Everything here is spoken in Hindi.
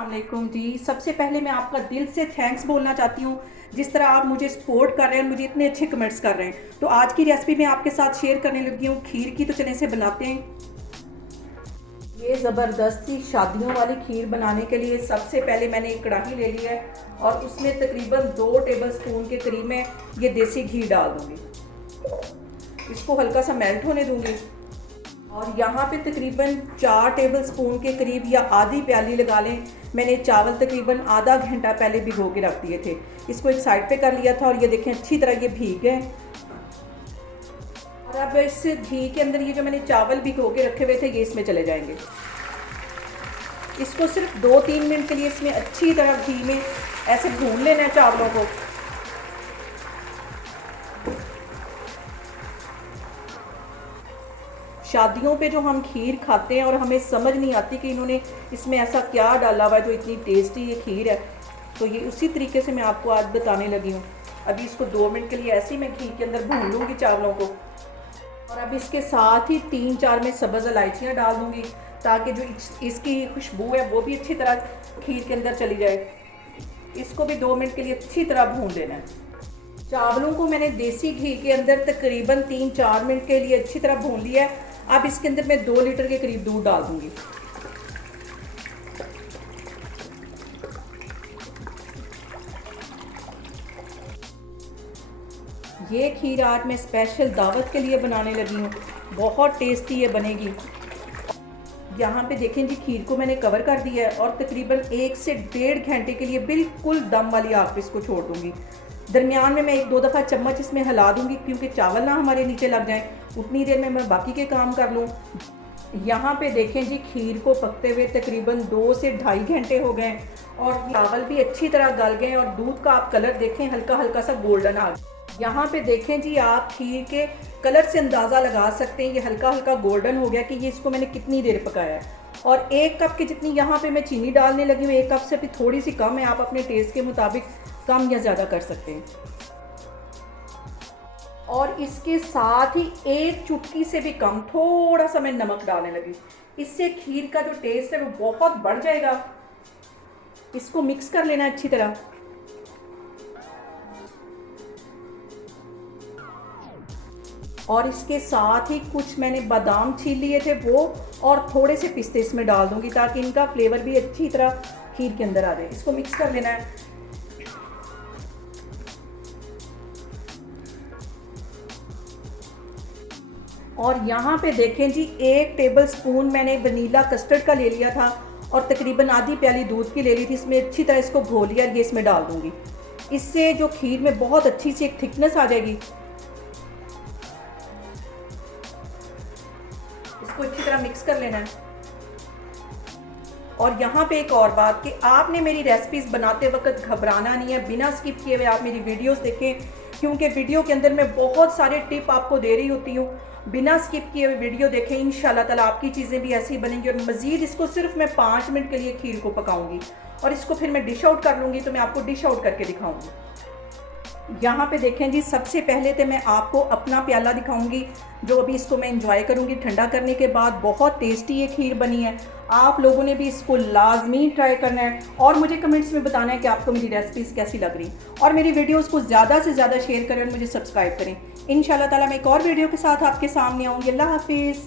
अस्सलामुअलैकुम जी। सबसे पहले मैं आपका दिल से थैंक्स बोलना चाहती हूँ, जिस तरह आप मुझे सपोर्ट कर रहे हैं, मुझे इतने अच्छे कमेंट्स कर रहे हैं। तो आज की रेसिपी मैं आपके साथ शेयर करने लगी हूँ खीर की। तो चलें इसे बनाते हैं। ये ज़बरदस्त सी शादियों वाली खीर बनाने के लिए सबसे पहले मैंने एक कढ़ाई ले ली है और उसमें तकरीबन 2 टेबल स्पून के करीब मैं ये देसी घी डाल दूँगी। इसको हल्का सा मेल्ट होने दूँगी और यहाँ पे तकरीबन 4 टेबल स्पून के करीब या आधी प्याली लगा लें, मैंने चावल तकरीबन आधा घंटा पहले भिगो के रख दिए थे। इसको एक साइड पे कर लिया था और ये देखें अच्छी तरह ये भीग गए। और अब इस घी के अंदर ये जो मैंने चावल भिगो के रखे हुए थे ये इसमें चले जाएंगे। इसको सिर्फ 2-3 मिनट के लिए इसमें अच्छी तरह घी में ऐसे भून लेना है चावलों को। शादियों पे जो हम खीर खाते हैं और हमें समझ नहीं आती कि इन्होंने इसमें ऐसा क्या डाला हुआ है जो इतनी टेस्टी ये खीर है, तो ये उसी तरीके से मैं आपको आज बताने लगी हूँ। अभी इसको 2 मिनट के लिए ऐसे ही मैं घी के अंदर भून लूँगी चावलों को। और अब इसके साथ ही 3-4 मैं सब्ज़ इलायचियाँ डाल दूँगी ताकि जो इसकी खुशबू है वो भी अच्छी तरह खीर के अंदर चली जाए। इसको भी 2 मिनट के लिए अच्छी तरह भून देना है। चावलों को मैंने देसी घी के अंदर तकरीबन 3-4 मिनट के लिए अच्छी तरह भून लिया है। अब इसके अंदर मैं 2 लीटर के करीब दूध डाल दूंगी। ये खीर आज मैं स्पेशल दावत के लिए बनाने लगी हूँ, बहुत टेस्टी ये बनेगी। यहाँ पे देखें जी, खीर को मैंने कवर कर दिया है और तकरीबन 1 से 1.5 घंटे के लिए बिल्कुल दम वाली आग पे इसको छोड़ दूँगी। दरमियान में मैं 1-2 दफ़ा चम्मच इसमें हिला दूँगी क्योंकि चावल ना हमारे नीचे लग जाएं। उतनी देर में मैं बाकी के काम कर लूँ। यहाँ पे देखें जी, खीर को पकते हुए तकरीबन 2 से 2.5 घंटे हो गए और चावल भी अच्छी तरह गल गए और दूध का आप कलर देखें हल्का हल्का सा गोल्डन आ गया। यहाँ पे देखें जी, आप खीर के कलर से अंदाज़ा लगा सकते हैं ये हल्का हल्का गोल्डन हो गया कि ये इसको मैंने कितनी देर पकाया है। और 1 कप की जितनी यहाँ पे मैं चीनी डालने लगी हूँ, 1 कप से भी थोड़ी सी कम है, आप अपने टेस्ट के मुताबिक कम या ज़्यादा कर सकते हैं। और इसके साथ ही 1 चुटकी से भी कम थोड़ा सा मैं नमक डालने लगी। इससे खीर का जो टेस्ट है वो बहुत बढ़ जाएगा। इसको मिक्स कर लेना अच्छी तरह। और इसके साथ ही कुछ मैंने बादाम छील लिए थे वो और थोड़े से पिस्ते इसमें डाल दूंगी ताकि इनका फ्लेवर भी अच्छी तरह खीर के अंदर आ जाए। इसको मिक्स कर लेना है। और यहाँ पे देखें जी, 1 टेबल स्पून मैंने वनीला कस्टर्ड का ले लिया था और तकरीबन आधी प्याली दूध की ले ली थी। इसमें अच्छी तरह इसको घोल लिया और ये इसमें डाल दूंगी। इससे जो खीर में बहुत अच्छी सी एक थिकनेस आ जाएगी। इसको अच्छी तरह मिक्स कर लेना है। और यहाँ पे एक और बात कि आपने मेरी रेसिपीज़ बनाते वक्त घबराना नहीं है, बिना स्किप किए हुए आप मेरी वीडियोस देखें क्योंकि वीडियो के अंदर मैं बहुत सारे टिप आपको दे रही होती हूँ। बिना स्किप किए हुए वीडियो देखें, इंशाल्लाह ताला आपकी चीज़ें भी ऐसी बनेंगी। और मज़ीद इसको सिर्फ मैं 5 मिनट के लिए खीर को पकाऊंगी और इसको फिर मैं डिश आउट कर लूँगी, तो मैं आपको डिश आउट करके दिखाऊँगी। यहाँ पे देखें जी, सबसे पहले तो मैं आपको अपना प्याला दिखाऊंगी जो अभी इसको मैं इंजॉय करूँगी ठंडा करने के बाद। बहुत टेस्टी ये खीर बनी है, आप लोगों ने भी इसको लाजमी ट्राई करना है और मुझे कमेंट्स में बताना है कि आपको मेरी रेसिपीज़ कैसी लग रही। और मेरी वीडियोस को ज़्यादा से ज़्यादा शेयर करें और मुझे सब्सक्राइब करें। इंशाल्लाह ताला मैं एक और वीडियो के साथ आपके सामने आऊँगी। अल्लाह हाफिज़।